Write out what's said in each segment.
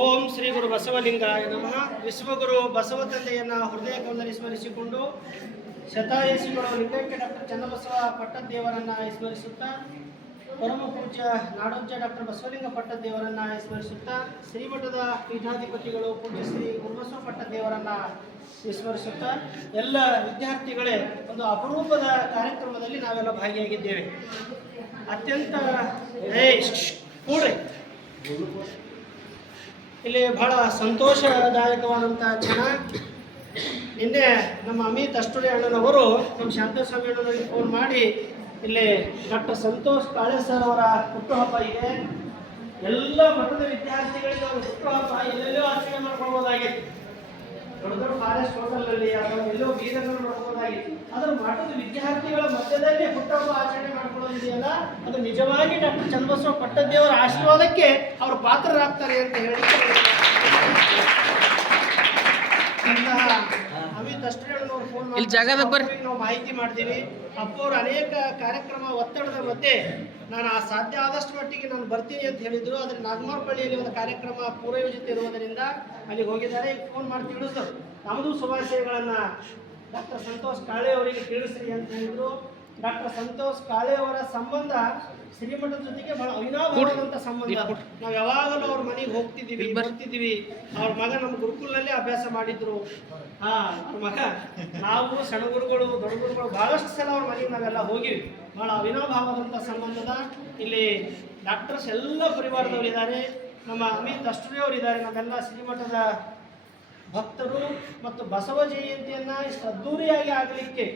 ಓಂ ಶ್ರೀ ಗುರು ಬಸವಲಿಂಗಾಯ ನಮಃ. ವಿಶ್ವಗುರು ಬಸವ ತಂದೆಯನ್ನು ಹೃದಯ ಕಮಲದಲ್ಲಿ ಸ್ಮರಿಸಿಕೊಂಡು ಶತಾಯಸಿಗಳು ಲಿಂಗೈಕ್ಯ ಡಾಕ್ಟರ್ ಚನ್ನಬಸವ ಪಟ್ಟದೇವರನ್ನು ಸ್ಮರಿಸುತ್ತಾ, ಪರಮ ಪೂಜ್ಯ ನಾಡೋಜ ಡಾಕ್ಟರ್ ಬಸವಲಿಂಗ ಪಟ್ಟದೇವರನ್ನು ಸ್ಮರಿಸುತ್ತಾ, ಶ್ರೀಮಠದ ಪೀಠಾಧಿಪತಿಗಳು ಪೂಜ್ಯ ಶ್ರೀ ಗುರುಬಸವ ಪಟ್ಟದೇವರನ್ನು ವಿಸ್ಮರಿಸುತ್ತಾ, ಎಲ್ಲ ವಿದ್ಯಾರ್ಥಿಗಳೇ, ಒಂದು ಅಪರೂಪದ ಕಾರ್ಯಕ್ರಮದಲ್ಲಿ ನಾವೆಲ್ಲ ಭಾಗಿಯಾಗಿದ್ದೇವೆ. ಅತ್ಯಂತ ಕೂಡ್ರಿ ಇಲ್ಲಿ ಬಹಳ ಸಂತೋಷದಾಯಕವಾದಂಥ ಕ್ಷಣ. ನಿನ್ನೆ ನಮ್ಮ ಅಮಿತ್ ಅಷ್ಟುರೆ ಅಣ್ಣನವರು ನಮ್ಮ ಶಾಂತಸ್ವಾಮಿ ಅಣ್ಣನಲ್ಲಿ ಫೋನ್ ಮಾಡಿ, ಇಲ್ಲಿ ಡಾಕ್ಟರ್ ಸಂತೋಷ್ ಕಾಳೆ ಸರ್ ಅವರ ಹುಟ್ಟುಹಬ್ಬ ಇದೆ, ಎಲ್ಲ ಮಠದ ವಿದ್ಯಾರ್ಥಿಗಳಿಗೆ ಅವರ ಹುಟ್ಟುಹಬ್ಬ ಎಲ್ಲೆಲ್ಲೋ ಆಚರಣೆ ಮಾಡ್ಕೊಳ್ಬೋದಾಗಿತ್ತು, ದೊಡ್ಡ ದೊಡ್ಡ ಫಾರೆಸ್ಟ್ ಹೋಟೆಲ್ನಲ್ಲಿ ಅಥವಾ ಎಲ್ಲೋ ಬೀದರ್ನಲ್ಲಿ ಮಾಡ್ಬೋದಾಗಿತ್ತು. ಅದರ ಮಠದ ವಿದ್ಯಾರ್ಥಿಗಳ ಮಧ್ಯದಲ್ಲಿ ಹುಟ್ಟುಹಬ್ಬ ಆಚರಣೆ ಮಾಡ್ಕೊಳ್ಳೋದಿದೆಯಲ್ಲ, ಅದು ನಿಜವಾಗಿ ಡಾಕ್ಟರ್ ಚನ್ನಬಸವ ಪಟ್ಟದೇವರ ಆಶೀರ್ವಾದಕ್ಕೆ ಅವರು ಪಾತ್ರರಾಗ್ತಾರೆ ಅಂತ ಹೇಳಿ ಅಮಿತ್ ಅಷ್ಟೇ ಫೋನ್ ಮಾಡಿ ನಾವು ಮಾಹಿತಿ ಮಾಡ್ತೀವಿ. ಅಪ್ಪವರು ಅನೇಕ ಕಾರ್ಯಕ್ರಮ ಒತ್ತಡದ ಮಧ್ಯೆ ನಾನು ಸಾಧ್ಯ ಆದಷ್ಟು ಮಟ್ಟಿಗೆ ನಾನು ಬರ್ತೀನಿ ಅಂತ ಹೇಳಿದ್ರು. ಆದರೆ ನಾಗಮಾರ್ಪಳ್ಳಿಯಲ್ಲಿ ಒಂದು ಕಾರ್ಯಕ್ರಮ ಪೂರ್ವಯೋಜಿತ ಇರುವುದರಿಂದ ಅಲ್ಲಿಗೆ ಹೋಗಿದ್ದಾರೆ. ಈಗ ಫೋನ್ ಮಾಡಿ ತಿಳಿಸಿದ್ರು, ನಮ್ಮದು ಶುಭಾಶಯಗಳನ್ನು ಡಾಕ್ಟರ್ ಸಂತೋಷ್ ಕಾಳೆ ಅವರಿಗೆ ತಿಳಿಸ್ರಿ ಅಂತ ಹೇಳಿದ್ರು. ಡಾಕ್ಟರ್ ಸಂತೋಷ್ ಕಾಳೆ ಅವರ ಸಂಬಂಧ ಶ್ರೀಮಠದ ಜೊತೆಗೆ ಬಹಳ ಅವಿನಾಭಾವವಾದಂಥ ಸಂಬಂಧ. ನಾವು ಯಾವಾಗಲೂ ಅವ್ರ ಮನೆಗೆ ಹೋಗ್ತಿದ್ದೀವಿ, ಬರ್ತಿದ್ದೀವಿ. ಅವ್ರ ಮಗ ನಮ್ಮ ಗುರುಕುಲಲ್ಲೇ ಅಭ್ಯಾಸ ಮಾಡಿದ್ರು. ಅವ್ರ ಮಗ, ನಾವು ಸಣ್ಣ ಗುರುಗಳು, ದೊಡ್ಡ ಗುರುಗಳು ಬಹಳಷ್ಟು ಸಲ ಅವ್ರ ಮನೆಗೆ ನಾವೆಲ್ಲ ಹೋಗಿವಿ. ಬಹಳ ಅವಿನಾಭಾವವಾದಂಥ ಸಂಬಂಧದ ಇಲ್ಲಿ ಡಾಕ್ಟರ್ಸ್ ಎಲ್ಲ ಪರಿವಾರದವರಿದ್ದಾರೆ. ನಮ್ಮ ಅಮಿತ್ ಅಷ್ಟುರೆ ಅವರಿದ್ದಾರೆ. ನಮ್ಮೆಲ್ಲ ಶ್ರೀಮಠದ ಭಕ್ತರು ಮತ್ತು ಬಸವ ಜಯಂತಿಯನ್ನು ಇಷ್ಟು ಅದ್ದೂರಿಯಾಗಿ ಆಗಲಿಕ್ಕೆ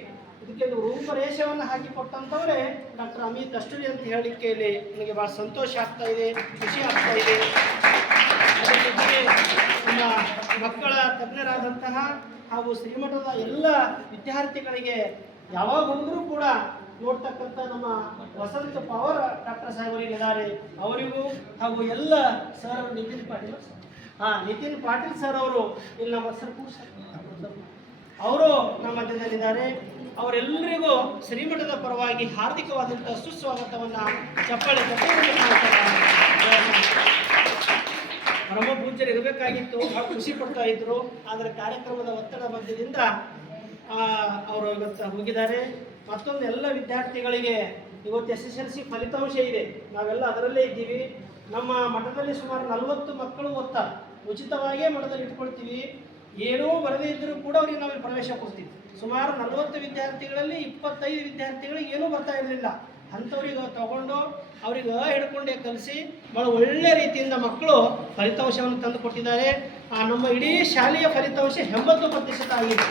ಇದಕ್ಕೆ ರೂಪರೇಷವನ್ನು ಹಾಕಿಕೊಟ್ಟಂಥವರೇ ಡಾಕ್ಟರ್ ಅಮಿತ್ ಅಷ್ಟುರೆ ಅಂತ ಹೇಳಲಿಕ್ಕೆ ಇಲ್ಲಿ ನನಗೆ ಭಾಳ ಸಂತೋಷ ಆಗ್ತಾ ಇದೆ, ಖುಷಿ ಆಗ್ತಾ ಇದೆ. ಅದರ ಜೊತೆಗೆ ನಮ್ಮ ಮಕ್ಕಳ ತಜ್ಞರಾದಂತಹ ಹಾಗೂ ಶ್ರೀಮಠದ ಎಲ್ಲ ವಿದ್ಯಾರ್ಥಿಗಳಿಗೆ ಯಾವಾಗ ಹೋದರೂ ಕೂಡ ನೋಡ್ತಕ್ಕಂಥ ನಮ್ಮ ವಸಂತ ಪವರ್ ಡಾಕ್ಟರ್ ಸಾಹೇಬರಿದ್ದಾರೆ, ಅವರಿಗೂ ಹಾಗೂ ಎಲ್ಲ ಸರ್ ನಿತಿನ್ ಪಾಟೀಲ್ ಸರ್ ಅವರು ಇಲ್ಲಿ ನಮ್ಮ ಅವರು ನಮ್ಮ ಮಧ್ಯದಲ್ಲಿದ್ದಾರೆ. ಅವರೆಲ್ಲರಿಗೂ ಶ್ರೀಮಠದ ಪರವಾಗಿ ಹಾರ್ದಿಕವಾದಂಥ ಸುಸ್ವಾಗತವನ್ನು ಚಪ್ಪಾಳೆ ಪರಮ ಪೂಜ್ಯರು ಇರಬೇಕಾಗಿತ್ತು, ಭಾಳ ಖುಷಿ ಪಡ್ತಾ ಇದ್ರು. ಆದರೆ ಕಾರ್ಯಕ್ರಮದ ಒತ್ತಡ ಮಧ್ಯದಿಂದ ಅವರು ಇವತ್ತು ಹೋಗಿದ್ದಾರೆ. ಮತ್ತೊಂದು ಎಲ್ಲ ವಿದ್ಯಾರ್ಥಿಗಳಿಗೆ ಇವತ್ತು SSLC ಫಲಿತಾಂಶ ಇದೆ, ನಾವೆಲ್ಲ ಅದರಲ್ಲೇ ಇದ್ದೀವಿ. ನಮ್ಮ ಮಠದಲ್ಲಿ ಸುಮಾರು 40 ಮಕ್ಕಳು ಓದ್ತಾರೆ, ಉಚಿತವಾಗಿಯೇ ಮಠದಲ್ಲಿ ಇಟ್ಕೊಳ್ತೀವಿ. ಏನೂ ಬರದೇ ಇದ್ದರೂ ಕೂಡ ಅವರಿಗೆ ನಾವು ಪ್ರವೇಶ ಕೊಡ್ತೀವಿ. ಸುಮಾರು 40 ವಿದ್ಯಾರ್ಥಿಗಳಲ್ಲಿ 25 ವಿದ್ಯಾರ್ಥಿಗಳಿಗೆ ಏನೂ ಬರ್ತಾ ಇರಲಿಲ್ಲ. ಅಂಥವ್ರಿಗೆ ತಗೊಂಡು ಅವ್ರಿಗೆ ಹಿಡ್ಕೊಂಡೇ ಕಲಿಸಿ ಭಾಳ ಒಳ್ಳೆಯ ರೀತಿಯಿಂದ ಮಕ್ಕಳು ಫಲಿತಾಂಶವನ್ನು ತಂದು ಕೊಟ್ಟಿದ್ದಾರೆ. ನಮ್ಮ ಇಡೀ ಶಾಲೆಯ ಫಲಿತಾಂಶ 80% ಆಗಿದೆ.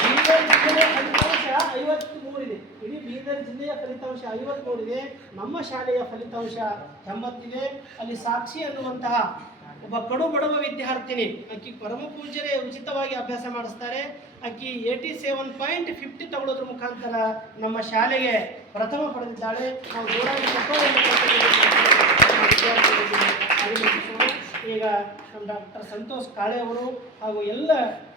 ಬೀದರ್ ಜಿಲ್ಲೆಯ ಫಲಿತಾಂಶ 53 ಇದೆ. ಇಡೀ ಬೀದರ್ ಜಿಲ್ಲೆಯ ಫಲಿತಾಂಶ 53 ಇದೆ. ನಮ್ಮ ಶಾಲೆಯ ಫಲಿತಾಂಶ 80 ಇದೆ. ಅಲ್ಲಿ ಸಾಕ್ಷಿ ಅನ್ನುವಂತಹ ಒಬ್ಬ ಕಡು ಬಡವ ವಿದ್ಯಾರ್ಥಿನಿ, ಆಕಿ ಪರಮ ಪೂಜ್ಯರೇ ಉಚಿತವಾಗಿ ಅಭ್ಯಾಸ ಮಾಡಿಸ್ತಾರೆ. ಆಕಿ 87.50 ತಗೊಳ್ಳೋದ್ರ ಮುಖಾಂತರ ನಮ್ಮ ಶಾಲೆಗೆ ಪ್ರಥಮ ಪಡೆದಿದ್ದಾಳೆ. ನಾವು ಜೋರಾಗಿ ಈಗ ನಮ್ಮ ಡಾಕ್ಟರ್ ಸಂತೋಷ್ ಕಾಳೆ ಅವರು ಹಾಗೂ ಎಲ್ಲ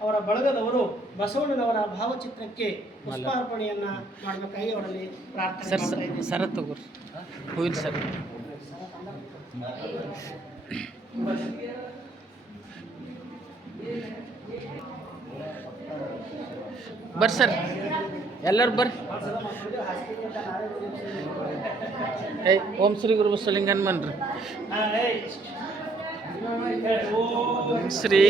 ಅವರ ಬಳಗದವರು ಬಸವಣ್ಣನವರ ಭಾವಚಿತ್ರಕ್ಕೆ ಪುಷ್ಪಾರ್ಪಣೆಯನ್ನ ಮಾಡಬೇಕಾಗಿ ಅವರಲ್ಲಿ ಪ್ರಾರ್ಥನೆ ಮಾಡ್ತಾ ಇದ್ದೀವಿ. ಸರ್ ಬರ್ರಿ ಸರ್, ಎಲ್ಲರೂ ಬರ್ರಿ. ಓಂ ಶ್ರೀ ಗುರು ಬಸವಲಿಂಗನ್ ಬನ್ರಿ. ಓಂ ಶ್ರೀ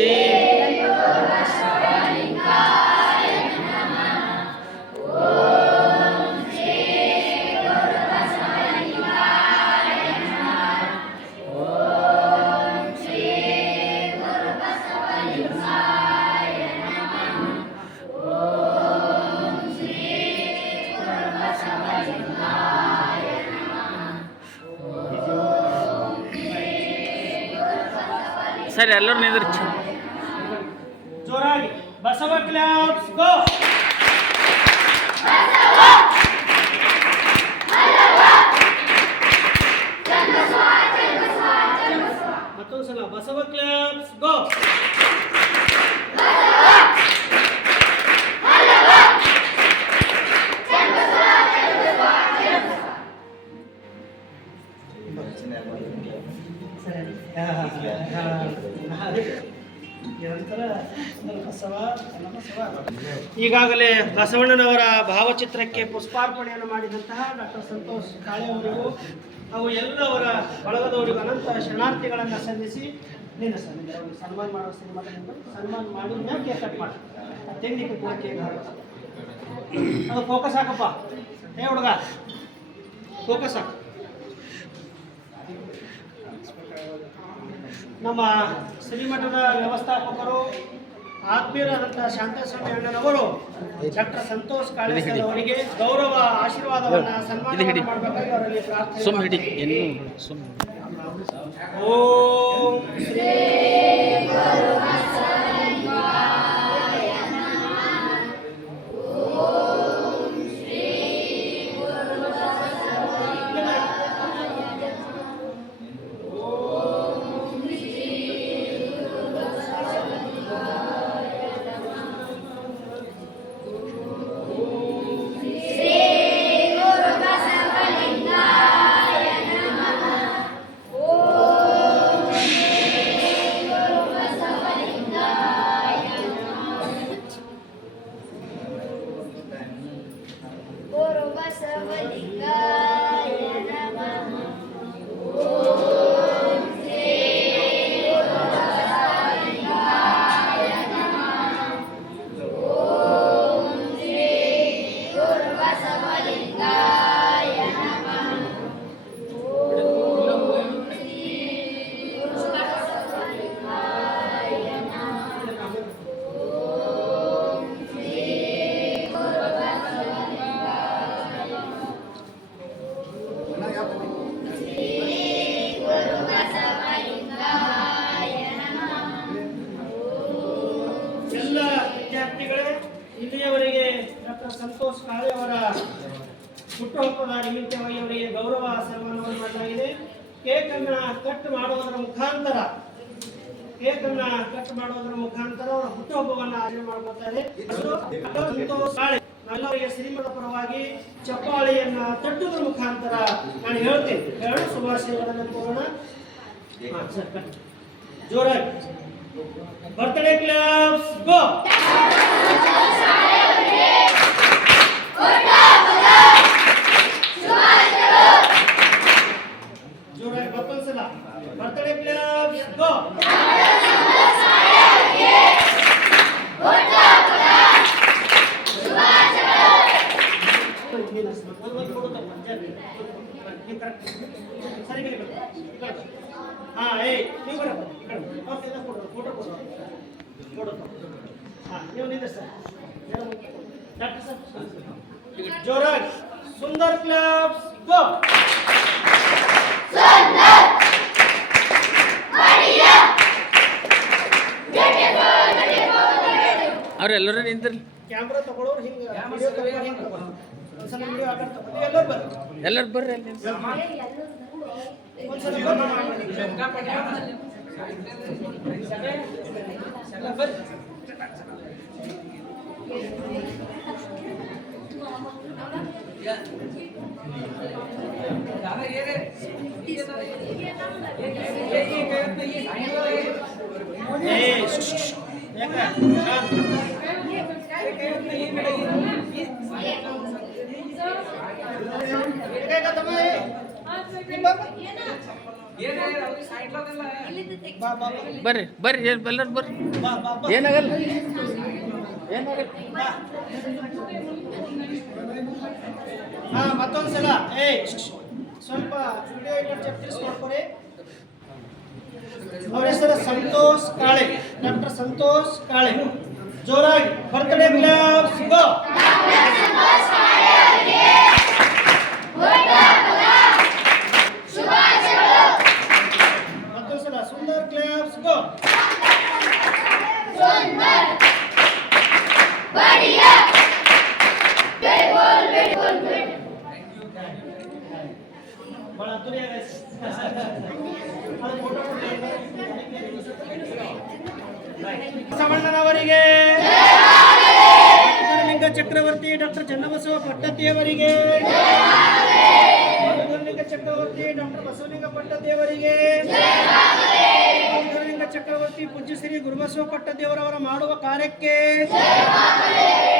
ಸರ್, ಎಲ್ಲರೂ ನಿಂದ್ರಿ ಜೋರಾಗಿ. ಬಸವ ಕ್ಲಾಪ್ಸ್ ಗೋ. ಮತ್ತೊಂದು ಸಲ ಬಸವ ಕ್ಲಾಪ್ಸ್ ಗೋ. ಈಗಾಗಲೇ ಬಸವಣ್ಣನವರ ಭಾವಚಿತ್ರಕ್ಕೆ ಪುಷ್ಪಾರ್ಪಣೆಯನ್ನು ಮಾಡಿದಂತಹ ಡಾಕ್ಟರ್ ಸಂತೋಷ್ ಕಾಳೆ ಅವರಿಗೂ ಹಾಗೂ ಎಲ್ಲವರ ಬಳಗದವರಿಗೂ ಅನಂತ ಶರಣಾರ್ಥಿಗಳನ್ನು ಸಲ್ಲಿಸಿ ನೀನು ಸರ್ ಅವ್ರಿಗೆ ಸನ್ಮಾನ ಮಾಡೋ ಸನ್ಮಾನ ಮಾಡಿ ಮೇಲೆ ಕೇಕ್ ಕಟ್ ಮಾಡಿ ತೆಂಗಿನ ಕೇಕ್ ಅದು ಫೋಕಸ್ ಹಾಕಪ್ಪ ಏ ಹುಡುಗ ಫೋಕಸ್ ಹಾಕು. ನಮ್ಮ ಶ್ರೀಮಠದ ವ್ಯವಸ್ಥಾಪಕರು ಆತ್ಮೀಯರಾದಂಥ ಶಾಂತಸ್ವಾಮಿ ಅಣ್ಣನವರು ಡಾಕ್ಟರ್ ಸಂತೋಷ್ ಕಾಳೇಸರ್ ಅವರಿಗೆ ಗೌರವ ಆಶೀರ್ವಾದವನ್ನು ಸನ್ಮಾನ ಮಾಡಬೇಕಾಗಿ ಅವರಲ್ಲಿ ಪ್ರಾರ್ಥನೆ. ಓಂ ಶ್ರೀ ಇಲ್ಲಿಯವರೆಗೆ ಡಾಕ್ಟರ್ ಸಂತೋಷ್ ಕಾಳೆ ಅವರ ಹುಟ್ಟುಹಬ್ಬದ ನಿಮಿತ್ತವಾಗಿ ಅವರಿಗೆ ಗೌರವ ಸನ್ಮಾನವನ್ನು ಮಾಡಲಾಗಿದೆ. ಕೇಕನ್ನು ಕಟ್ ಮಾಡುವುದರ ಮುಖಾಂತರ ಅವರ ಹುಟ್ಟುಹಬ್ಬವನ್ನು ಆಚರಣೆ ಮಾಡಲಾಗುತ್ತದೆ. ಸಂತೋಷ್ ಕಾಳೆ ಎಲ್ಲರಿಗೆ ಶ್ರೀಮಠದ ಪರವಾಗಿ ಚಪ್ಪಾಳಿಯನ್ನ ತಟ್ಟುವುದರ ಮುಖಾಂತರ ನಾನು ಹೇಳ್ತೇನೆ. ಹೇಳೋಣ, ಶುಭಾಶಯಗಳನ್ನು ಕೋರೋಣ. ಜೋರಾಗಿ ಬರ್ತ್ಡೇ ಕ್ಲಾಪ್ಸ್ ಗೋ. ಜೋರಾಗಿ ಮತ್ತೊಂದ್ಸಲ ಬರ್ತ್ಡೇ ಕ್ಲಾಪ್ಸ್ ಗೋ. ಸರಿ ಹಾ ನೀವು ನೀವು ನಿಂದ ಸರ್ ಡಾಕ್ಟರ್ ಸರ್ ಜೋರಾಗಿ ಸುಂದರ್ ಕ್ಲಾಪ್ಸ್ ಗೋ. ಅವರೆಲ್ಲರೂ ನಿಂತಿರ್ಲಿ. ಕ್ಯಾಮ್ರಾ ತಗೊಳ್ಳೋರು ಹಿಂಗೆ ಒಂದ್ಸಲ ವಿಡಿಯೋ ಹಾಕಿ ಎಲ್ಲರೂ ಬರ್ರಿ ಅಲ್ಲಿ ಬರ್ರಿ ಬರ್ರಿ ಎಲ್ಲರೂ ಬರ್ರಿ. ಏನಾಗಲ್ಲ ಮತ್ತೊಂದ್ಸಲ ಸ್ವಲ್ಪ ವಿಡಿಯೋ ಚೆಕ್ ಮಾಡ್ಕೊರಿ. ಅವ್ರ ಹೆಸರು ಸಂತೋಷ್ ಕಾಳೆ, ಡಾಕ್ಟರ್ ಸಂತೋಷ್ ಕಾಳೆ. ಜೋರಾಗಿ ಬರ್ತ್ಡೇ ಕ್ಲಾಪ್ಸ್ ಗೋ. ಮತ್ತೊಂದ್ಸಲ ಸುಂದರ್ ಕ್ಲಾಪ್ಸ್ ಗೋ. ಬಹಳ ಬಸವಣ್ಣನವರಿಗೆ, ಲಿಂಗ ಚಕ್ರವರ್ತಿ ಡಾಕ್ಟರ್ ಚನ್ನಬಸವ ಪಟ್ಟತಿಯವರಿಗೆ, ಲಿಂಗ ಚಕ್ರವರ್ತಿ ಡಾಕ್ಟರ್ ಬಸವಲಿಂಗ ಪಟ್ಟತಿಯವರಿಗೆ. ಚಕ್ರವರ್ತಿ ಪೂಜ್ಯ ಶ್ರೀ ಗುರುಬಸವ ಪಟ್ಟದೇವರವರ ಮಾಡುವ ಕಾರ್ಯಕ್ಕೆ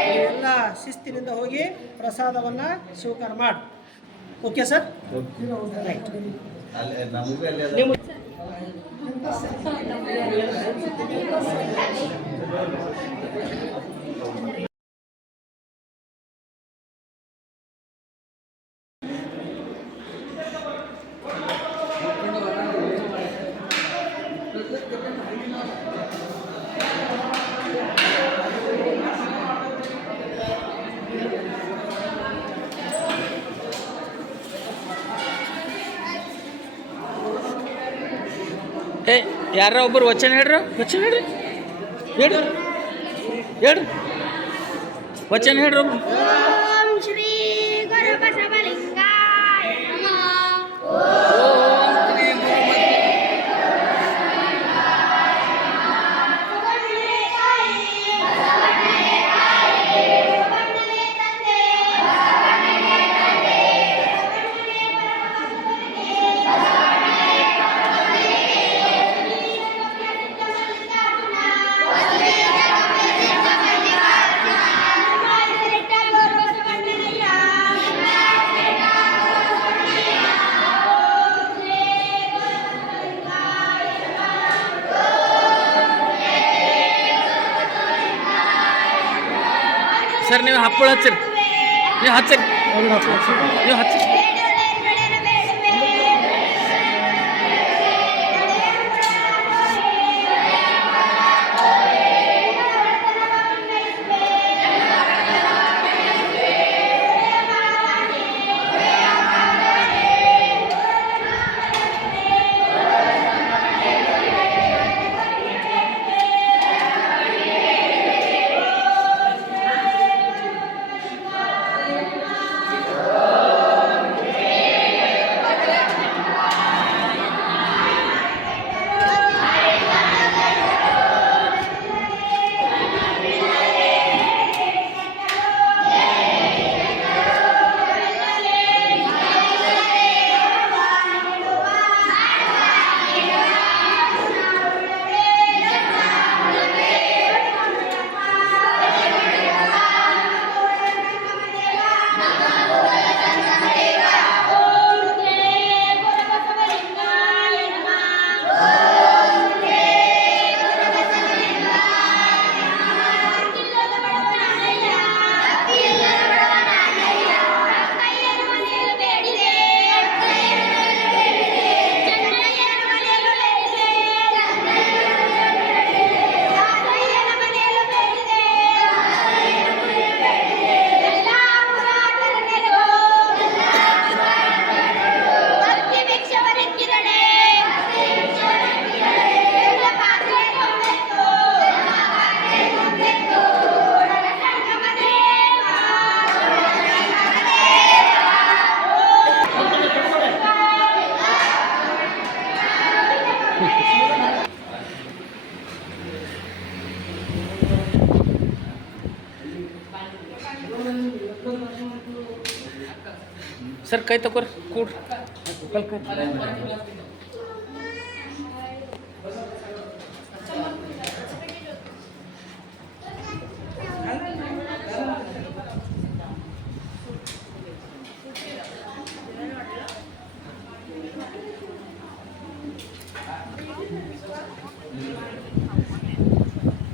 ನೀವೆಲ್ಲ ಶಿಸ್ತಿನಿಂದ ಹೋಗಿ ಪ್ರಸಾದವನ್ನು ಸ್ವೀಕಾರ ಮಾಡಿ. Okay sir? ರೈಟ್. ನಿಮ್ಮ ಏ ಯಾರ ಒಬ್ಬರು ವಚನ ಹೇಳ್ರಿ, ವಚನ ಹೇಳ್ರಿ, ಹೇಳ್ರಿ ಹೇಳ್ರಿ, ವಚನ ಹೇಳ್ರಿ ಒಬ್ರು. ಓಂ ಶ್ರೀ ಗುರು ಬಸವಲಿಂಗಾಯ ನಮಃ. ಓಂ ಶ್ರೀ ಗುರು ಸರ್ ನೀವು ಹಪ್ಪಳ ಹಚ್ಚಿರಿ, ನೀವು ಹಚ್ಚಿರಿ, ನೀವು ಹಚ್ಚಿರಿ. ಸರ್ ಕೈ ತಗೋರಿ ಕೂಡ್ರಿ.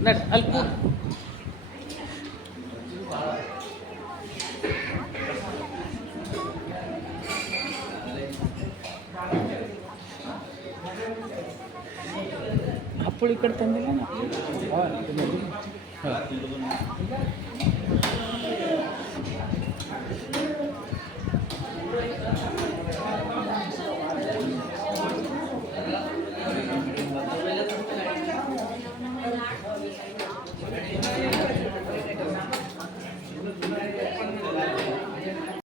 ನಡ್ರಿ ಅಲ್ಲಿ ಕೂಡ್ರಿ. ಹಪ್ಪಳಿ ಕಡೆ ತಂದಿಲ್ಲ.